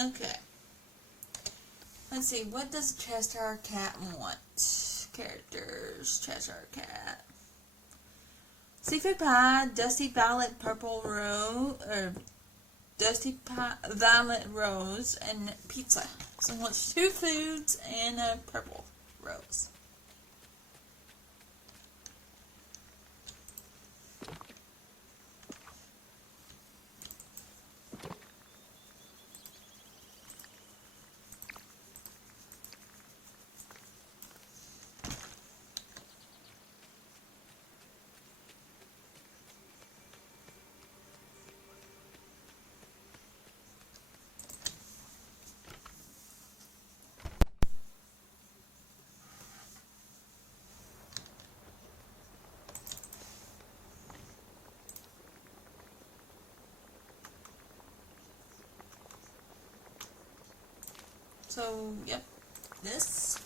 Okay. Let's see, what does Cheshire Cat want? Characters, Cheshire Cat. Seafood pie, dusty violet purple rose, or dusty pie, violet rose, and pizza. So he wants 2 foods and a purple rose. So, yep, this.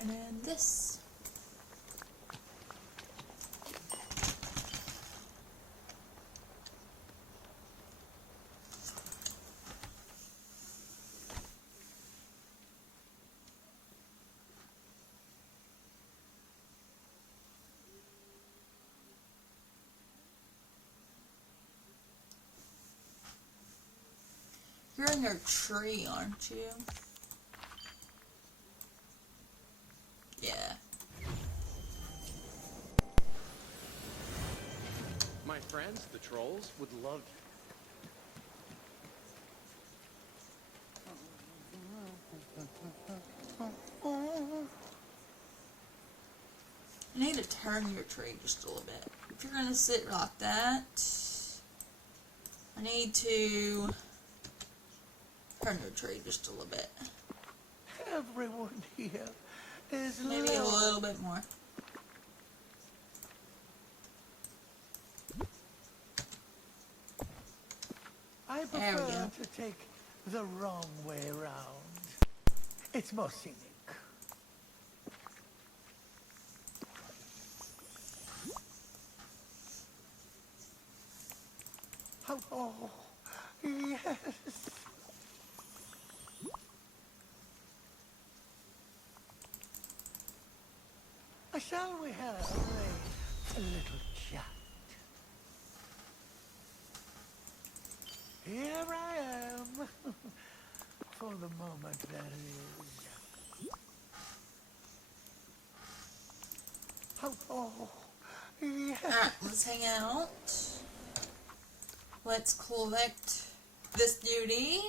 And then this. You're in your tree, aren't you? Yeah. My friends, the trolls, would love You need to turn your tree just a little bit. If you're going to sit like that, I need to turn your tree just a little bit. Everyone here is Maybe a little bit more. I There we prefer go. to take the wrong way around. It's more scenic. Oh, yes. Shall we have a little chat? Here I am. For the moment, that is. Oh, yes. Alright, let's hang out. Let's collect this beauty.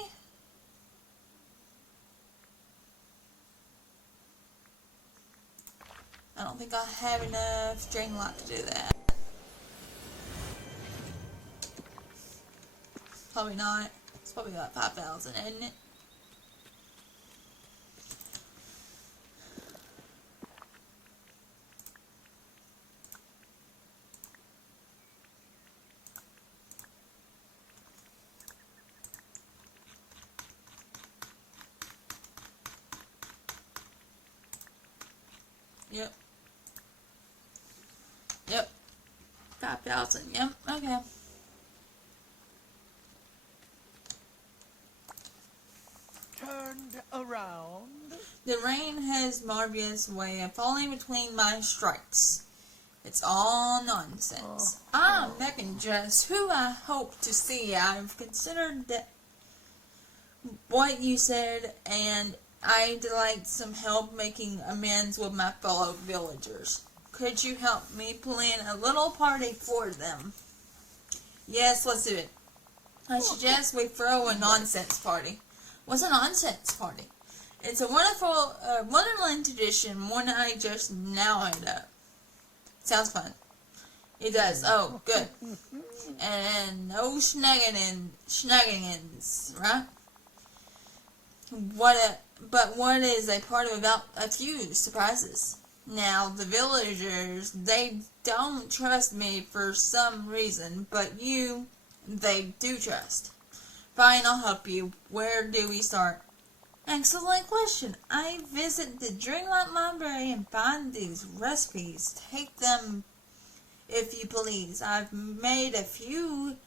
I don't think I have enough string light to do that. Probably not. It's probably about 5,000, isn't it? Yep. Yep. 5,000. Yep. Okay. Turned around. The rain has marvelous way of falling between my strikes. It's all nonsense. I'm back in just who I hope to see. I've considered that what you said, and I'd like some help making amends with my fellow villagers. Could you help me plan a little party for them? Yes, let's do it. I suggest we throw a nonsense party. What's a nonsense party? It's a wonderful Wonderland tradition, one I just now made up. Sounds fun. It does. Oh, good. And no shenanigans, right? But what is a party without a few surprises? Now, the villagers, they don't trust me for some reason, but they do trust. Fine, I'll help you. Where do we start? Excellent question. I visit the Dreamlight Library and find these recipes. Take them if you please. I've made a few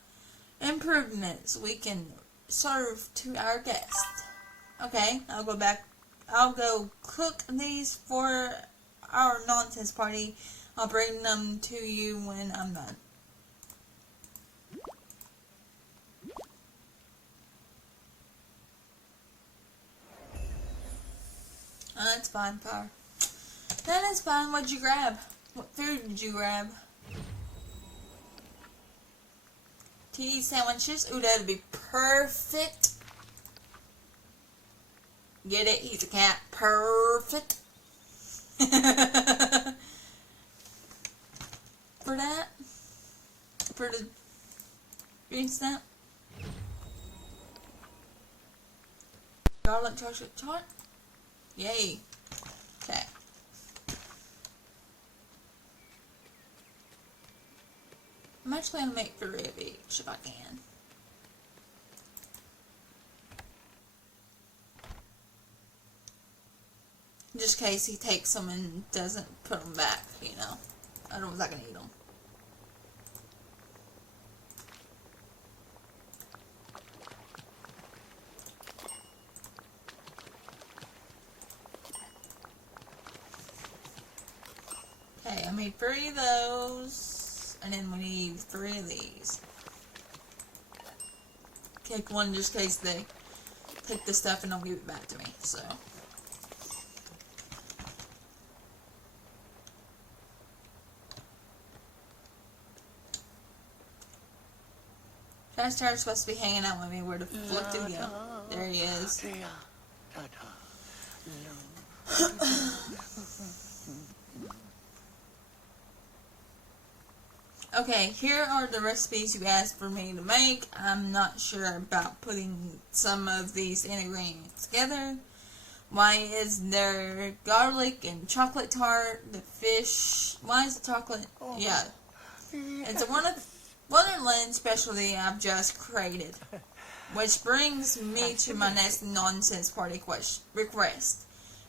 improvements we can serve to our guests. Okay, I'll go back. I'll go cook these for our nonsense party. I'll bring them to you when I'm done. Oh, that's fine, Fire. That is fine. What'd you grab? What food did you grab? Tea sandwiches. Ooh, that'd be perfect. Get it? He's a cat. Perfect. For that? For the green snap? Garlic chocolate tart? Yay. Okay. I'm actually going to make 3 of each if I can. Just in case he takes them and doesn't put them back, you know. Otherwise I can eat them. Okay, I made 3 of those, and then we need 3 of these. Take one just in case they take the stuff and don't give it back to me, so. Trash supposed to be hanging out with me. Where the fuck did he go? There he is. Okay, here are the recipes you asked for me to make. I'm not sure about putting some of these ingredients together. Why is there garlic and chocolate tart? The fish. Why is the chocolate? Yeah. It's a Wonderland specialty I've just created. Which brings me to my next nonsense party request.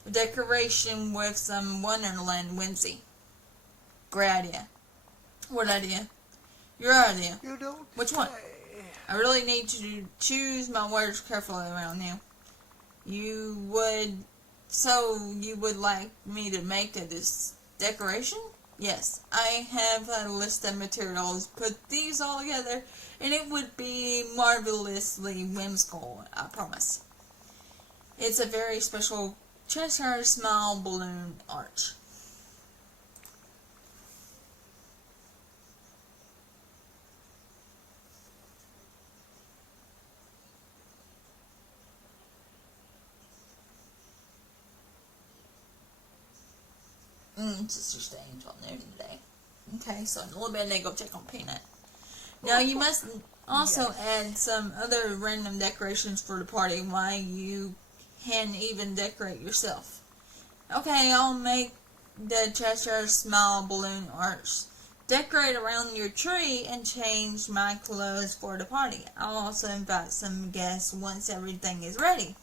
A decoration with some Wonderland whimsy. Great idea. What idea? Your idea. You don't Which one? I really need to choose my words carefully around now. You would like me to make this decoration? Yes, I have a list of materials. Put these all together, and it would be marvelously whimsical, I promise. It's a very special Cheshire Smile balloon arch. Sister Stains on there today. Okay, so in a little bit, they go check on Peanut. Now, you must also add some other random decorations for the party while you can even decorate yourself. Okay, I'll make the Cheshire Smile balloon arch. Decorate around your tree and change my clothes for the party. I'll also invite some guests once everything is ready.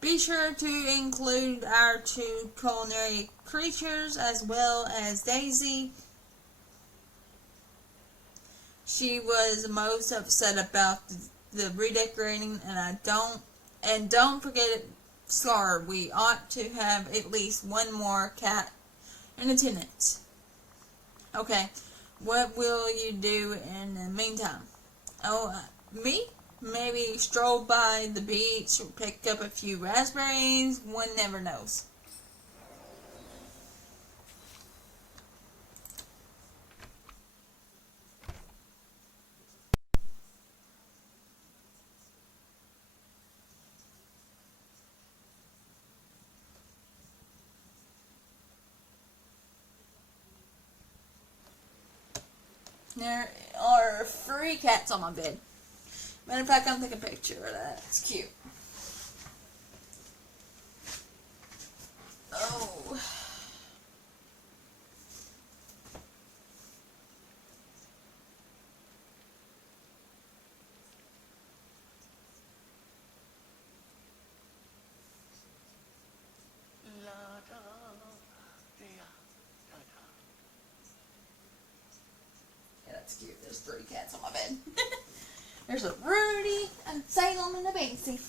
Be sure to include our 2 culinary creatures as well as Daisy. She was most upset about the redecorating, and don't forget Scar. We ought to have at least one more cat in attendance. Okay, what will you do in the meantime? Oh, me? Maybe stroll by the beach or pick up a few raspberries. One never knows. There are 3 cats on my bed. Matter of fact, I'm taking a picture of that. It's cute. Oh. that's cute. There's 3 cats on my bed. There's a Rudy, a Salem, and a Banksy.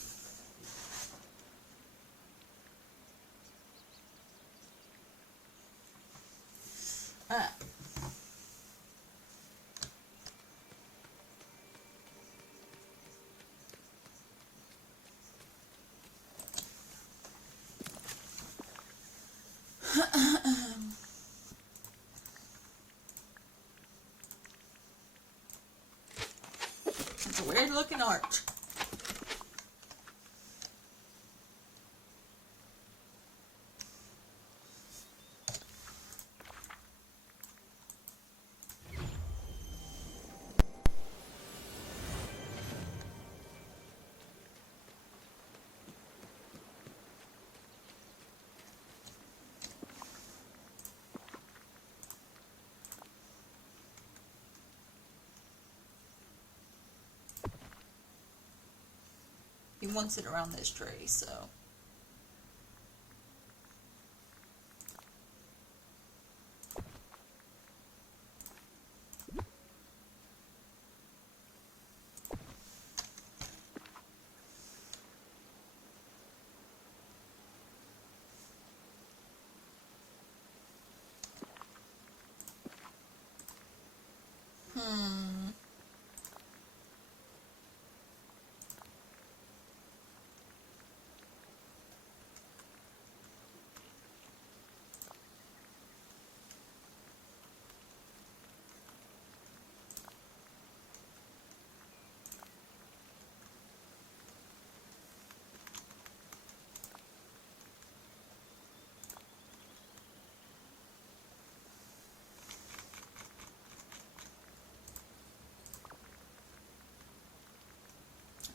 It's a weird looking arch. He wants it around this tree, so.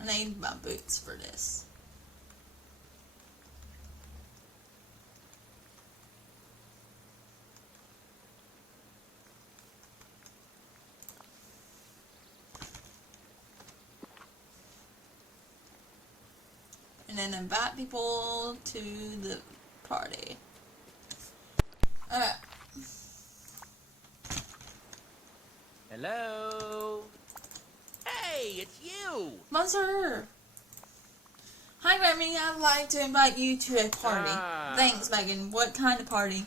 I need my boots for this. And then invite people to the party. Hello? Hey, it's you! Bonjour. Hi, Remy. I'd like to invite you to a party. Thanks, Megan. What kind of party?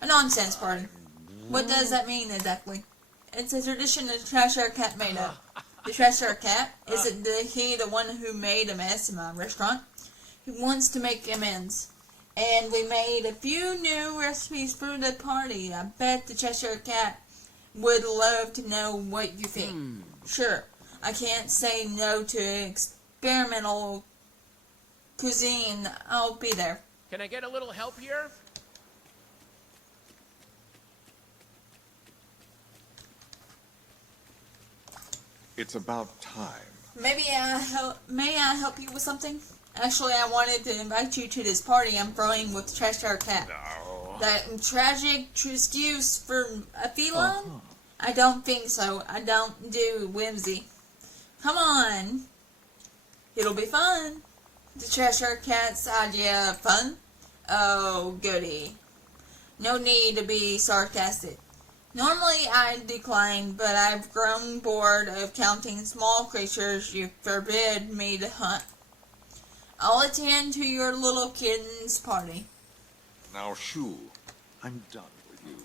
A nonsense party. What does that mean exactly? It's a tradition the Cheshire Cat made up. The Cheshire Cat? Isn't he the one who made a mess in my restaurant? He wants to make amends. And we made a few new recipes for the party. I bet the Cheshire Cat would love to know what you think. Sure, I can't say no to experimental cuisine. I'll be there. Can I get a little help here? It's about time. May I help you with something? Actually, I wanted to invite you to this party I'm throwing with Cheshire Cat. No. That tragic excuse for a feline? I don't think so. I don't do whimsy. Come on. It'll be fun. The Cheshire Cat's idea of fun? Oh, goody. No need to be sarcastic. Normally I decline, but I've grown bored of counting small creatures you forbid me to hunt. I'll attend to your little kitten's party. Now, shoo. I'm done with you.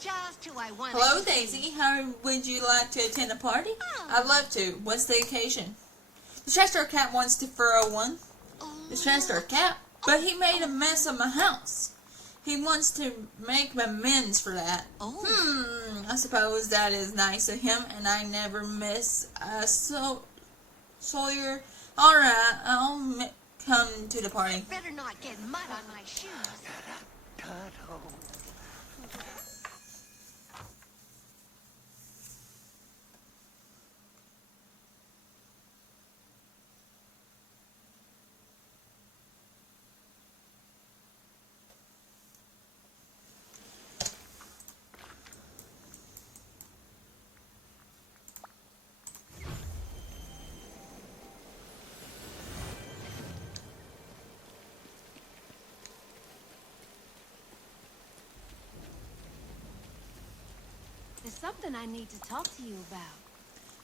Just who I want. Hello, Daisy. How would you like to attend a party? I'd love to. What's the occasion? The Cheshire Cat wants to throw one. The Cheshire Cat? But he made a mess of my house. He wants to make amends for that. I suppose that is nice of him, and I never miss a Sawyer. Alright, I'll come to the party. Better not get mud on my shoes. Tuttle. something I need to talk to you about.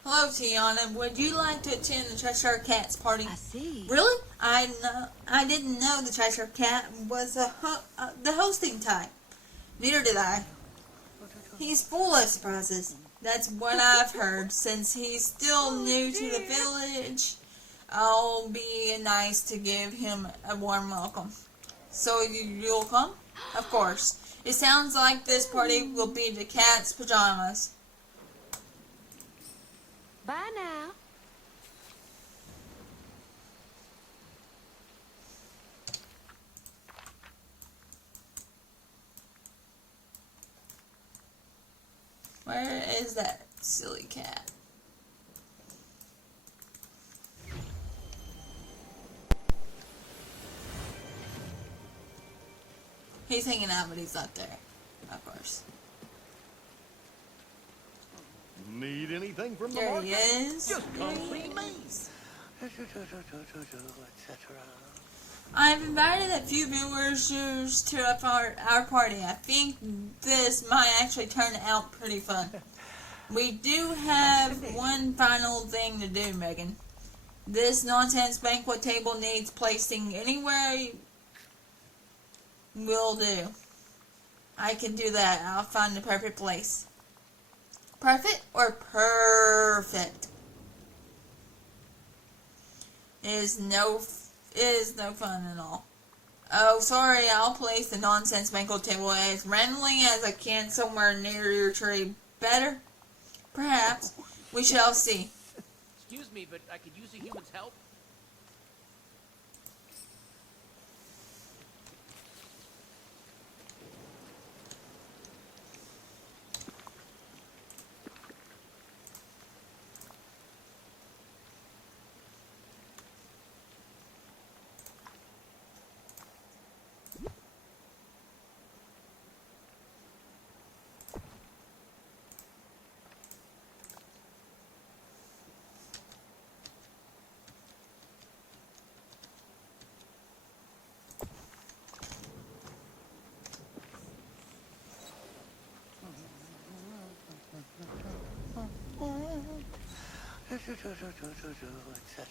Hello, Tiana. Would you like to attend the Cheshire Cat's party? I see. Really? I didn't know the Cheshire Cat was the hosting type. Neither did I. He's full of surprises. That's what I've heard. Since he's still new to the village, I'll be nice to give him a warm welcome. So you'll come? Of course. It sounds like this party will be the cat's pajamas. Bye now. Where is that silly cat? He's hanging out, but he's not there. Of course. Need anything from the There market? he is. Just come see me. Etc. I've invited a few viewers to our party. I think this might actually turn out pretty fun. We do have one final thing to do, Megan. This nonsense banquet table needs placing anywhere will do. I can do that. I'll find the perfect place. Perfect or perfect? It is no fun at all. Oh, sorry, I'll place the nonsense banquet table as randomly as I can somewhere near your tree. Better? Perhaps. We shall see. Excuse me, but I could use a human's help. Etc.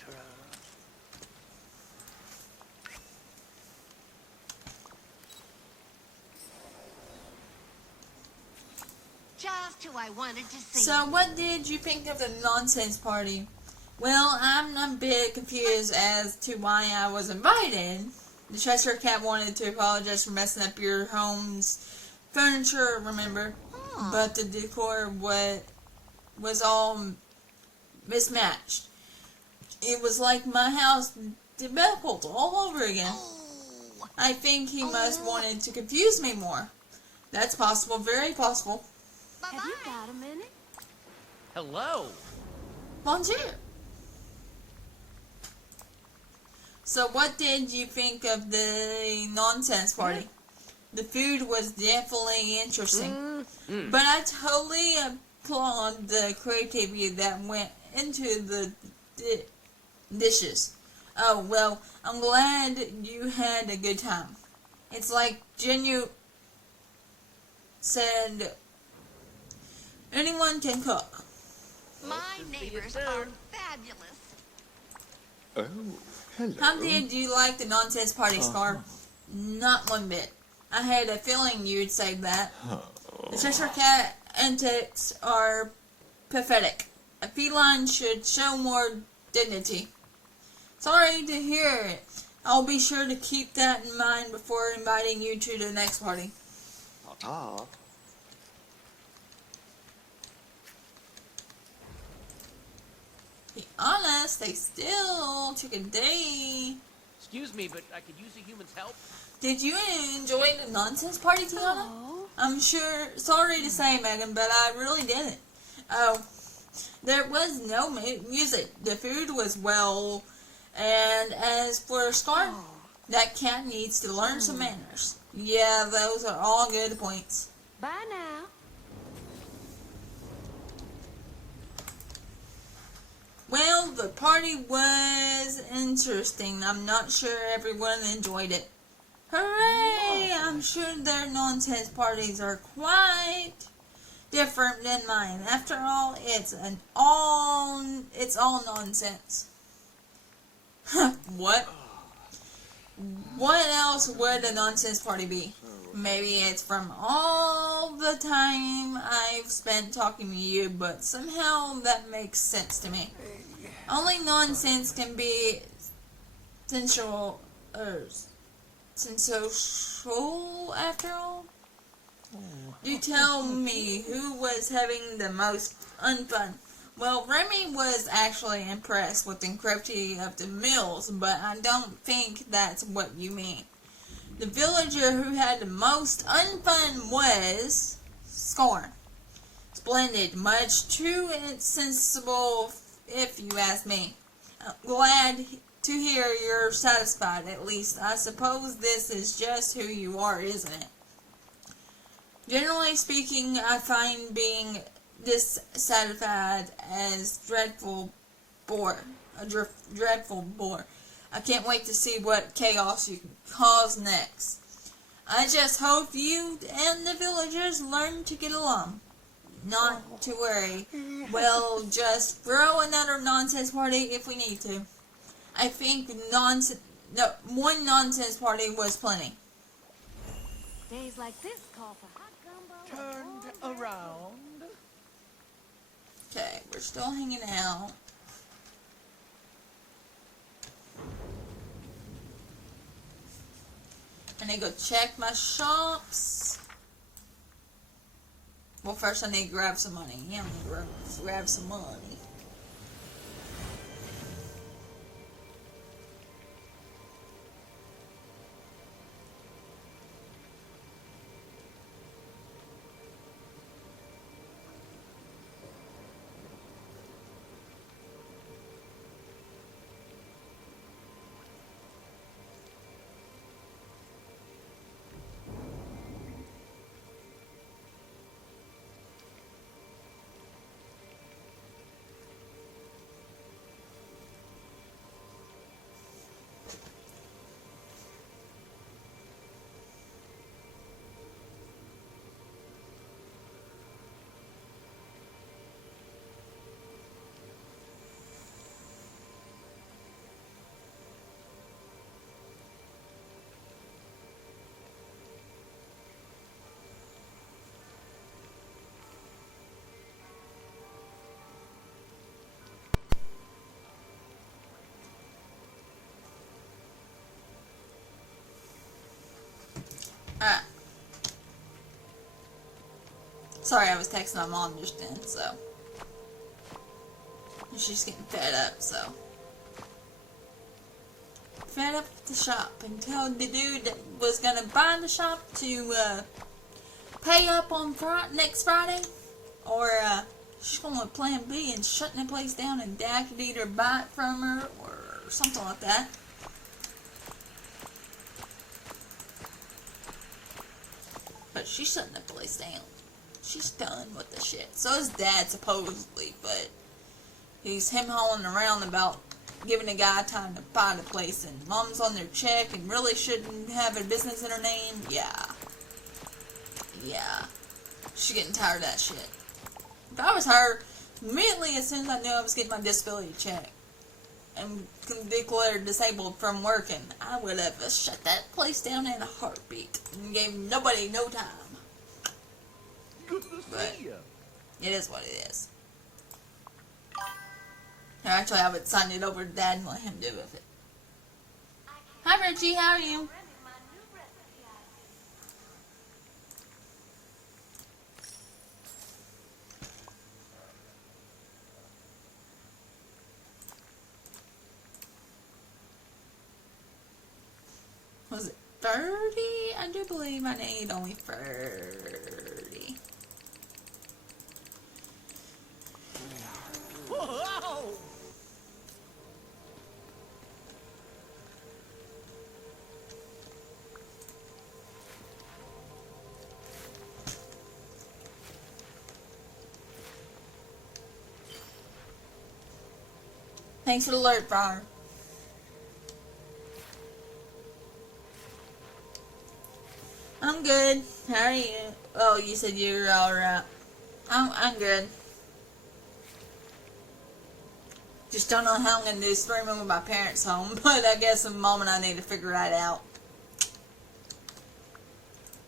Just who I wanted to see. So, what did you think of the nonsense party? Well, I'm a bit confused as to why I was invited. The Cheshire Cat wanted to apologize for messing up your home's furniture, remember? But the decor was all mismatched. It was like my house debacle all over again. Oh. I think he must wanted to confuse me more. That's possible, very possible. Have you got a minute? Hello. Bonjour. So what did you think of the nonsense party? The food was definitely interesting. But I totally applaud the creativity that went into the dishes. Oh, well, I'm glad you had a good time. It's like Genu said, anyone can cook. My good to see you neighbors soon. are fabulous. Oh, hello. How did you like the nonsense party, Scar? Not one bit. I had a feeling you'd say that. The Cheshire Cat antics are pathetic. A feline should show more dignity. Sorry to hear it. I'll be sure to keep that in mind before inviting you to the next party. Ta-ta. Be honest, they still took a day. Excuse me, but I could use a human's help. Did you enjoy the nonsense party, Tiana? Oh. I'm sure, sorry to say, Megan, but I really didn't. Oh, there was no music. The food was well, and as for Scar, that cat needs to learn some manners. Yeah, those are all good points. Bye now. Well, the party was interesting. I'm not sure everyone enjoyed it. Hooray! I'm sure their nonsense parties are quite different than mine. After all, it's all nonsense. What? What else would a nonsense party be? Maybe it's from all the time I've spent talking to you, but somehow that makes sense to me. Only nonsense can be sensual, sensual after all. You tell me who was having the most unfun. Well, Remy was actually impressed with the encryption of the mills, but I don't think that's what you mean. The villager who had the most unfun was Scorn. Splendid, much too insensible if you ask me. Glad to hear you're satisfied, at least. I suppose this is just who you are, isn't it? Generally speaking, I find being dissatisfied as dreadful bore. Dreadful bore. I can't wait to see what chaos you can cause next. I just hope you and the villagers learn to get along. Not to worry. We'll just throw another nonsense party if we need to. I think one nonsense party was plenty. Days like this call for hot gumbo. Turned around. Okay, we're still hanging out. I need to go check my shops. Well, first I need to grab some money. Yeah, I need to grab some money. Alright. Sorry, I was texting my mom just then, so. And she's getting fed up, so. Fed up with the shop and told the dude that was gonna buy the shop to pay up on next Friday, or she's going with plan B and shutting the place down, and Dad could either buy it from her or something like that. But she's shutting the place down. She's done with the shit. So is Dad, supposedly, but he's him-hawing around about giving a guy time to buy the place, and Mom's on their check and really shouldn't have a business in her name. Yeah. She's getting tired of that shit. If I was her, immediately as soon as I knew I was getting my disability check and declared disabled from working, I would have shut that place down in a heartbeat and gave nobody no time. Good to But see you. it is what it is. Or actually, I would sign it over to Dad and let him do with it. Hi, Richie. How are you? Was it 30? I do believe I need only 30. Whoa! Thanks for the alert, Briar. I'm good. How are you? Oh, you said you were alright. I'm good. Just don't know how I'm gonna do streaming with my parents home, but I guess in a moment I need to figure that out.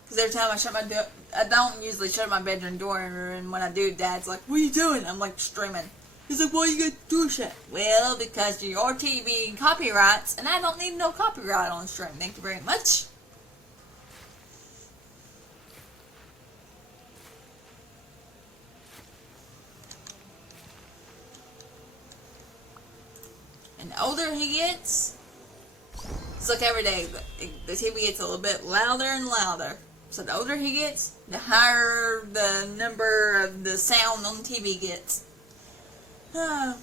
Because every time I shut my door, I don't usually shut my bedroom door, and when I do, Dad's like, "What are you doing?" I'm like, streaming. He's like, "Why you got to do that?" Well, because your TV copyrights, and I don't need no copyright on the stream. Thank you very much. And the older he gets, it's like every day, the TV gets a little bit louder and louder. So the older he gets, the higher the number of the sound on the TV gets. I'm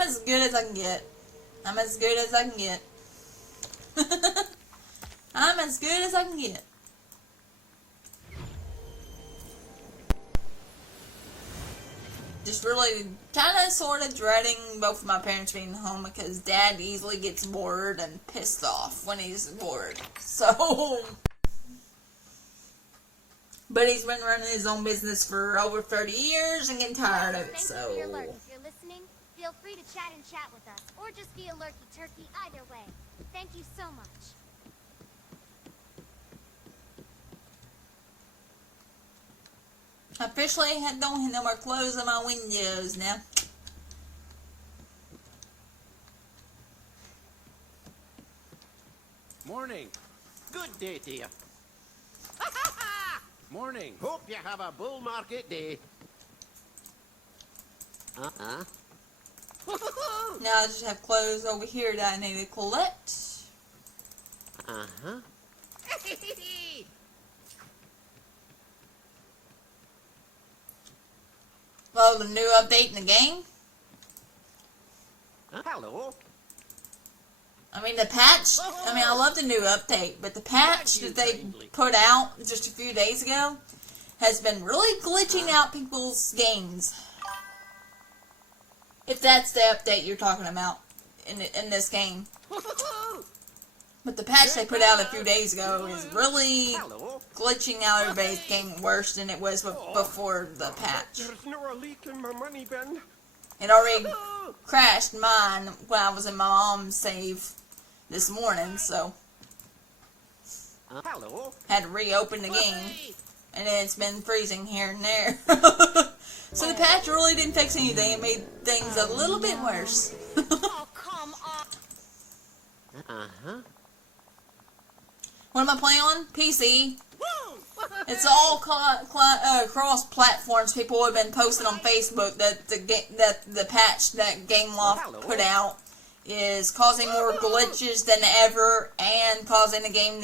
as good as I can get. I'm as good as I can get. I'm as good as I can get. Just really kind of sort of dreading both of my parents being home because Dad easily gets bored and pissed off when he's bored. So, but he's been running his own business for over 30 years and getting tired of it, Thank you for your so. lurk. If you're listening, feel free to chat with us, or just be a lurky turkey either way. Thank you so much. I officially don't have no more clothes on my windows now. Morning. Good day to you. Morning. Hope you have a bull market day. Uh-huh. Now I just have clothes over here that I need to collect. Uh-huh. Well, the new update in the game. Hello. I mean, the patch, I mean, I love the new update, but the patch that they put out just a few days ago has been really glitching out people's games. If that's the update you're talking about in this game. But the patch they put out a few days ago is really glitching out everybody's game worse than it was before the patch. There's no leak in my money bin. It already crashed mine when I was in my mom's save this morning, so Hello. had to reopen the game, and then it's been freezing here and there. So the patch really didn't fix anything. It made things a little bit worse. Oh, come on. Uh-huh. What am I playing on? PC. It's all cross platforms. People have been posting on Facebook that the patch that GameLoft put out is causing more glitches than ever and causing the game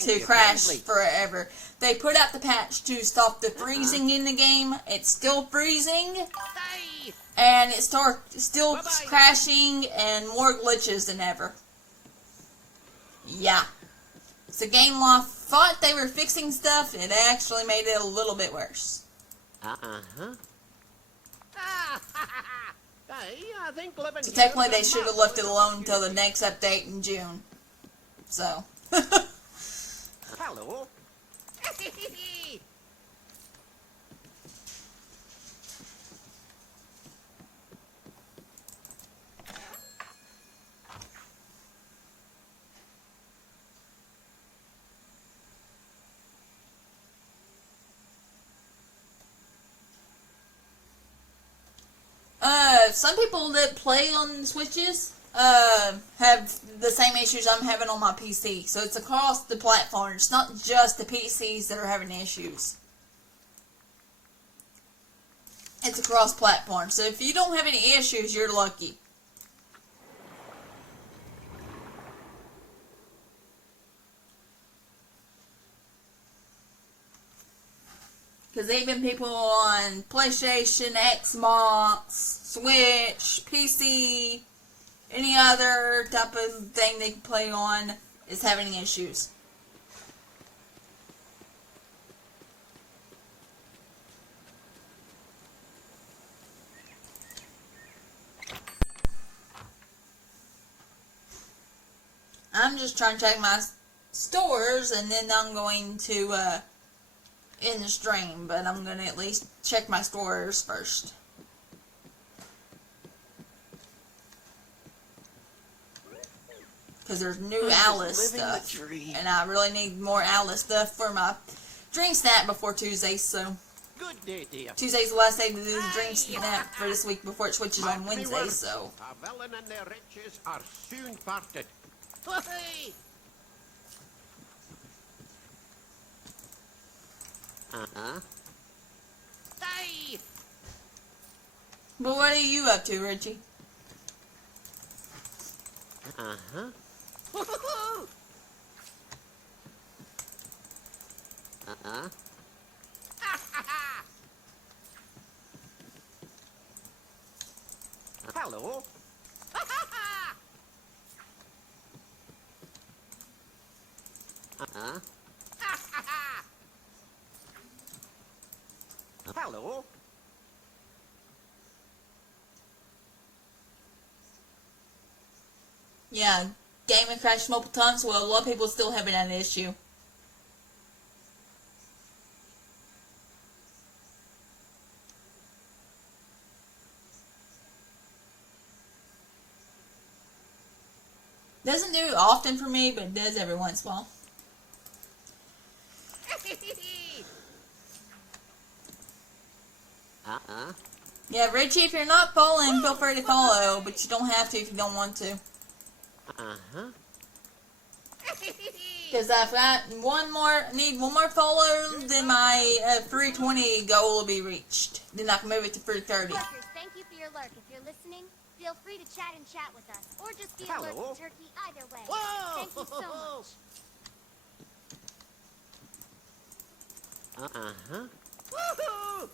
to crash forever. They put out the patch to stop the freezing in the game. It's still freezing, and it's still crashing and more glitches than ever. Yeah. So GameLoft thought they were fixing stuff. It actually made it a little bit worse. Uh-huh. I think living So technically they should have left it alone until the next update in June. So. Hello. Some people that play on Switches have the same issues I'm having on my PC. So it's across the platform. It's not just the PCs that are having issues. It's across platform. So if you don't have any issues, you're lucky. Because there have been people on PlayStation, Xbox, Switch, PC, any other type of thing they can play on is having issues. I'm just trying to check my stores, and then I'm going to end the stream, but I'm going to at least check my stores first. Because there's new Alice stuff, and I really need more Alice stuff for my drink snap before Tuesday, so Good day, dear. Tuesday's the last day to do the drink snap for this week before it switches on Wednesday, so. Our villain and their riches are soon parted. Hey! Uh-huh. Hey! But what are you up to, Richie? Uh-huh. Uh-huh. Hello. Uh-huh. Hello. Yeah, gaming crashed multiple times, well, a lot of people still having that issue. Doesn't do it often for me, but it does every once in a while. Uh-uh. Yeah, Richie, if you're not following, feel free to follow, but you don't have to if you don't want to. Uh-huh. Because I've got need one more follow, then my 320 goal will be reached. Then I can move it to 330. Lurkers, thank you for your lurk. If you're listening, feel free to chat and chat with us, or just be a Hello. lurky turkey either way. Whoa! Thank you so much. Uh-huh. Woohoo!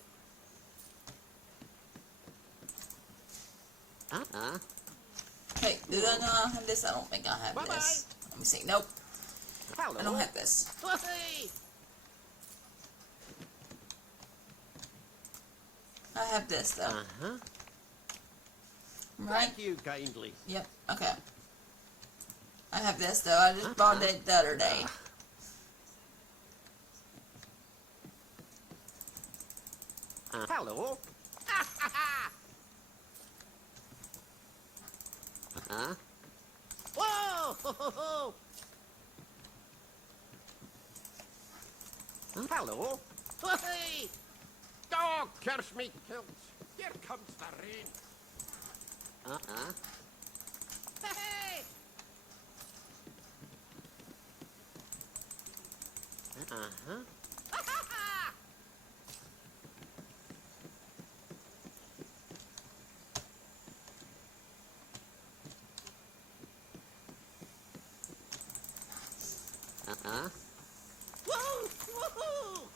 Uh-uh. Hey, did I not have this? I don't think I have Bye-bye. this. Let me see. Nope, Hello. I don't have this. Hey! I have this, though. Uh-huh. Right? Thank you kindly. Yep, okay. I have this, though. I just bought it the other day. Hello. Uh-huh. Whoa! Hello. Hey! Oh, curse me kills. Here comes the rain. Uh-uh. Hey! Uh-huh. Uh-huh. Whoa! Woohoo!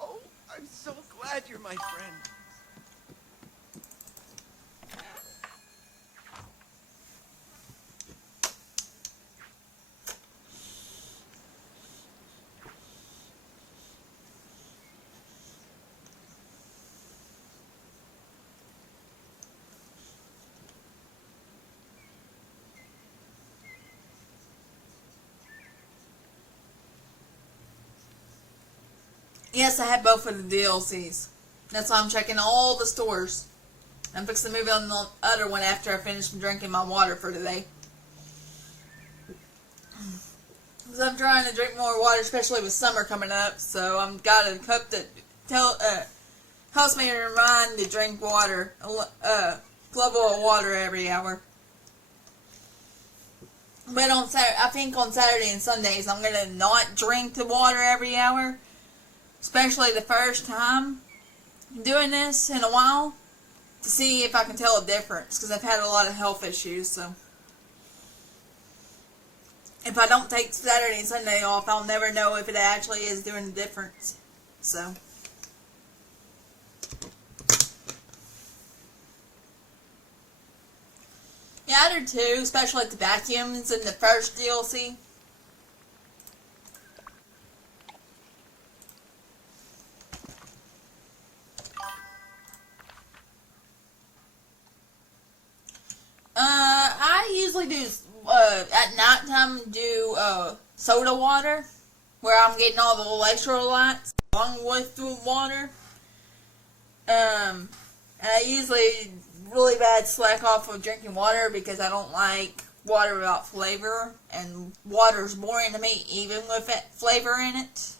Oh, I'm so glad you're my friend. Yes, I have both of the DLCs. That's why I'm checking all the stores. I'm fixing to move on the other one after I finish drinking my water for today. Because I'm trying to drink more water, especially with summer coming up. So I've got a cup that helps me remind to drink water, glove of water every hour. But on I think on Saturday and Sundays, I'm going to not drink the water every hour. Especially the first time doing this in a while, to see if I can tell a difference, because I've had a lot of health issues. So if I don't take Saturday and Sunday off, I'll never know if it actually is doing a difference. So yeah, I do too, especially like the vacuums in the first DLC. I usually do at nighttime do soda water, where I'm getting all the electrolytes along with the water. And I usually really bad slack off of drinking water because I don't like water without flavor, and water's boring to me even with flavor in it.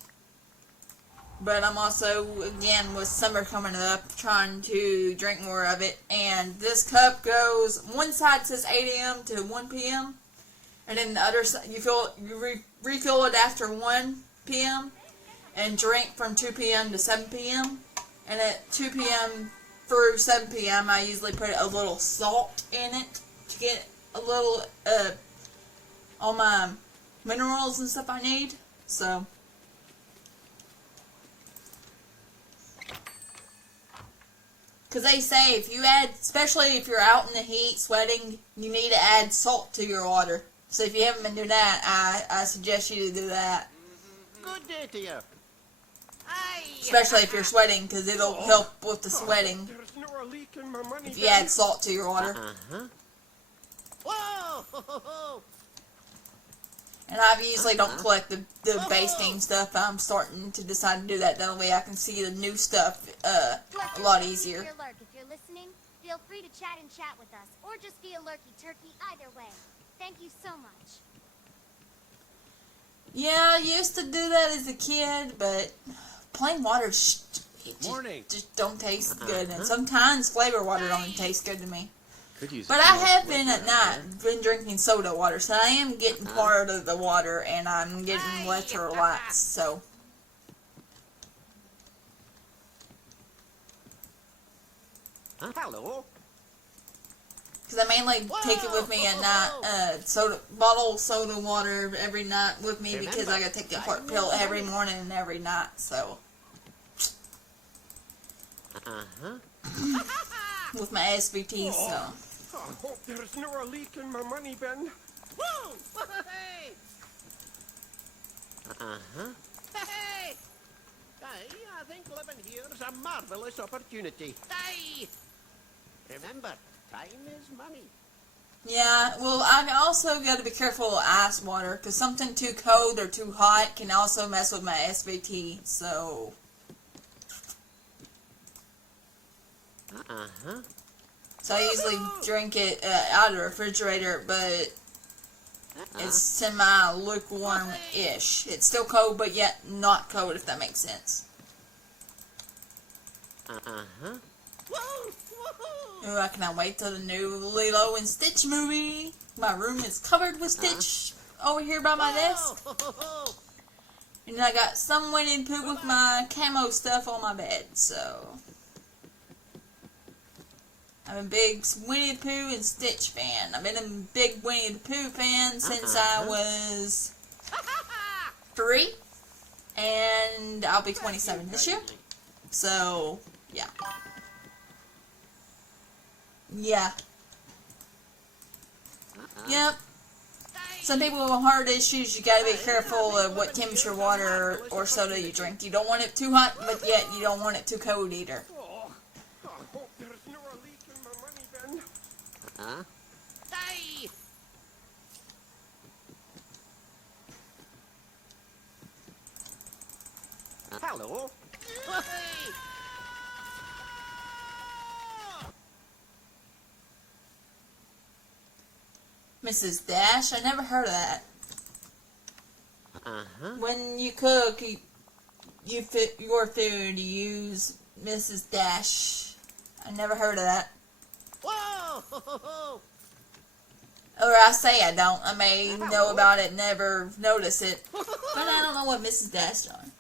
But I'm also, again, with summer coming up, trying to drink more of it. And this cup goes, one side says 8 a.m. to 1 p.m. And then the other side, you refill it after 1 p.m. and drink from 2 p.m. to 7 p.m. And at 2 p.m. through 7 p.m. I usually put a little salt in it to get a little, all my minerals and stuff I need. So, because they say if you add, especially if you're out in the heat sweating, you need to add salt to your water. So if you haven't been doing that, I suggest you to do that. Good day to you. Especially if you're sweating, because it'll help with the sweating There's no leak in my money if you add salt to your water. Whoa! And I usually don't collect the base game stuff. I'm starting to decide to do that. That way I can see the new stuff a lot easier. Lurk, if you're listening, feel free to chat with us, or just be a lurky turkey either way. Thank you so much. Yeah, I used to do that as a kid, but plain water just don't taste good. And sometimes flavor water don't taste good to me. But I have been at night drinking soda water, so I am getting part of the water, and I'm getting electrolytes, so. Hello. Because I mainly take it with me at night, bottle soda water every night with me, because I gotta take the heart pill every morning and every night, so. With my SVT, so. I hope there's no leak in my money bin. Woo! Hey! Hey! I think living here is a marvelous opportunity. Hey! Remember, time is money. Yeah, well, I also got to be careful of ice water, because something too cold or too hot can also mess with my SVT, so. So I usually drink it out of the refrigerator, but it's semi-lukewarm-ish. It's still cold, but yet not cold, if that makes sense. Ooh, I cannot wait till the new Lilo and Stitch movie. My room is covered with Stitch over here by my desk. And I got some Winnie the Pooh with my camo stuff on my bed, so. I'm a big Winnie the Pooh and Stitch fan. I've been a big Winnie the Pooh fan since I was 3. And I'll be 27 this year. So, yeah. Yeah. Yep. Some people with heart issues, you gotta be careful of what temperature water or soda you drink. You don't want it too hot, but yet you don't want it too cold either. I hope there's no leak in my money bin. Hey! Hello. Hey! Mrs. Dash? I never heard of that. When you cook, you fit your food, you use Mrs. Dash. I never heard of that. Whoa! Or I say I don't. I may know about it, never notice it. But I don't know what Mrs. Dash doing.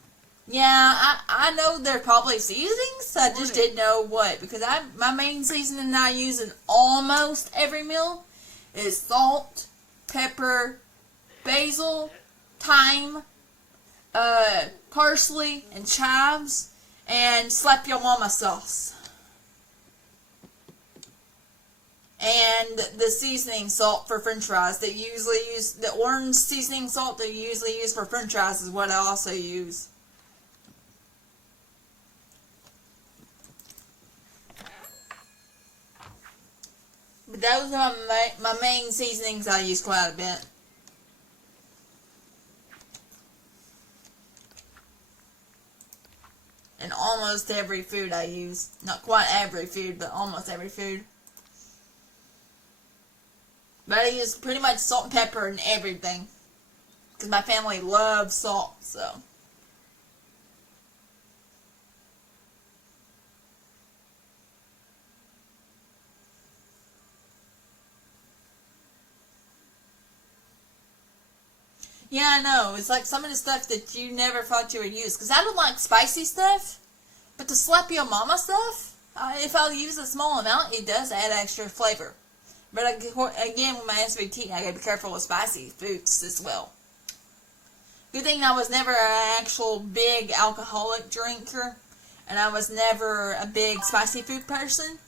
Yeah, I know they're probably seasonings. I just didn't know what. Because my main seasoning I use in almost every meal is salt, pepper, basil, thyme, parsley, and chives, and slap your mama sauce. And the seasoning salt for french fries. They usually use the orange seasoning salt they usually use for french fries is what I also use. But those are my main seasonings I use quite a bit. And almost every food I use. Not quite every food, but almost every food. But I use pretty much salt and pepper in everything. Because my family loves salt, so. Yeah, I know. It's like some of the stuff that you never thought you would use. Because I don't like spicy stuff. But the slap your mama stuff, if I use a small amount, it does add extra flavor. But again, with my SVT, I gotta be careful with spicy foods as well. Good thing I was never an actual big alcoholic drinker. And I was never a big spicy food person.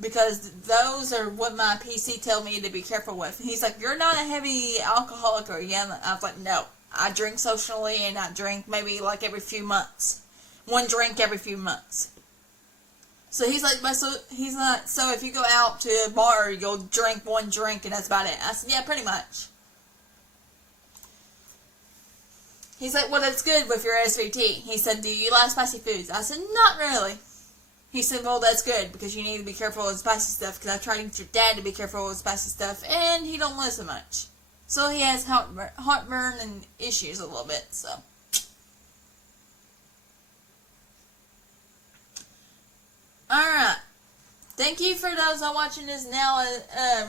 Because those are what my PC told me to be careful with. He's like, you're not a heavy alcoholic, or yeah? I was like, no. I drink socially, and I drink maybe like every few months. One drink every few months. So he's like, so if you go out to a bar, you'll drink one drink, and that's about it. I said, yeah, pretty much. He's like, well, that's good with your SVT. He said, do you like spicy foods? I said, not really. He said, well, that's good, because you need to be careful with spicy stuff, because I tried to get your dad to be careful with spicy stuff, and he don't listen much. So he has heartburn and issues a little bit, so. Alright. Thank you for those who are watching this now,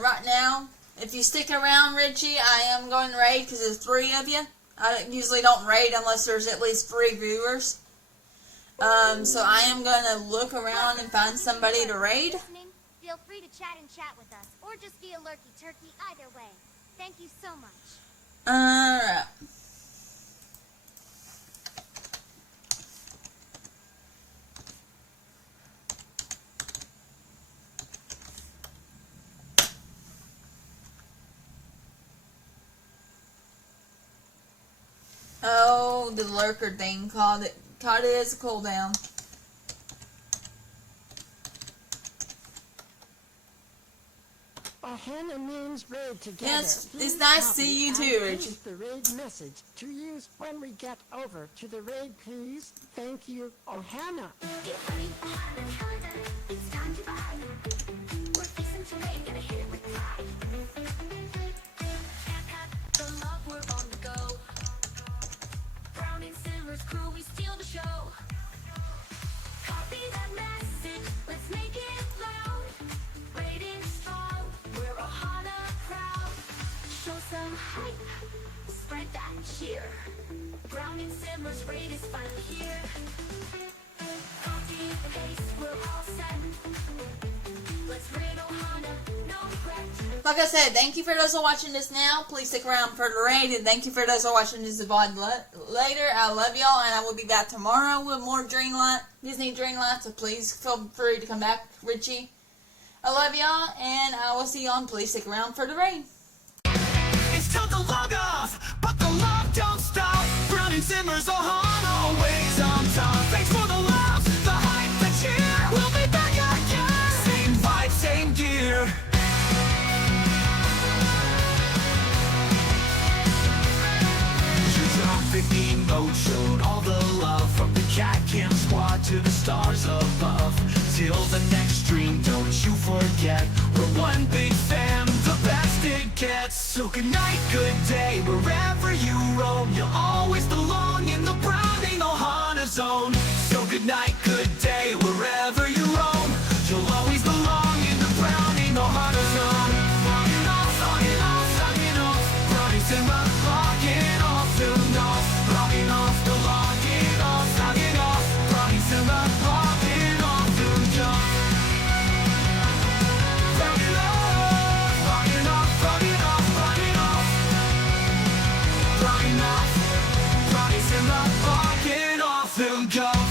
right now. If you stick around, Richie, I am going to raid, because there's 3 of you. I usually don't raid unless there's at least 3 viewers. So I am going to look around and find somebody to raid. Feel free to chat with us, or just be a lurky turkey either way. Thank you so much. Alright. Oh, the lurker thing caught it as a cooldown. Ohana means raid together. Yes, it's Please nice to copy see you and too, paste Richie. the raid message to use when we get over to the raid, please. Thank you, Ohana. It's time to buy. We're fixing to raid, gonna hit it with pride. At the love, we're on the go. BrowningSimmer's crew, we steal the show. Copy that message, let's make it loud. Rating strong, we're a Hana crowd. Show some hype, spread that cheer. BrowningSimmer's raid is finally here. Copy, paste, we're all set. Let's raid Ohana, no regret. Like I said, thank you for those who are watching this now. Please stick around for the raid, and thank you for those who are watching this VOD later. I love y'all, and I will be back tomorrow with more Disney Dreamlight, so please feel free to come back, Richie. I love y'all, and I will see y'all, and please stick around for the raid. It's time to log off, but the love don't stop. BrowningSimmer's Ohana, always on top. Thanks for the love, the hype, the cheer. We'll be back again. Same vibe, same gear. Traffic mode showed all the love, from the cat cam squad to the stars above. Till the next stream, don't you forget, we're one big fam, the best it gets. So good night, good day, wherever you roam, you'll always belong in the Browning Ohana zone. So good night, good day, wherever you roam, you'll always belong in the Browning Ohana zone. Logging off, logging off, logging off, BrowningSimmer, logging off, soon off, logging off, the logging off, logging off, BrowningSimmer, logging off, soon off. Logging off, logging off, logging off, logging off, logging off, BrowningSimmer, logging off, soon go.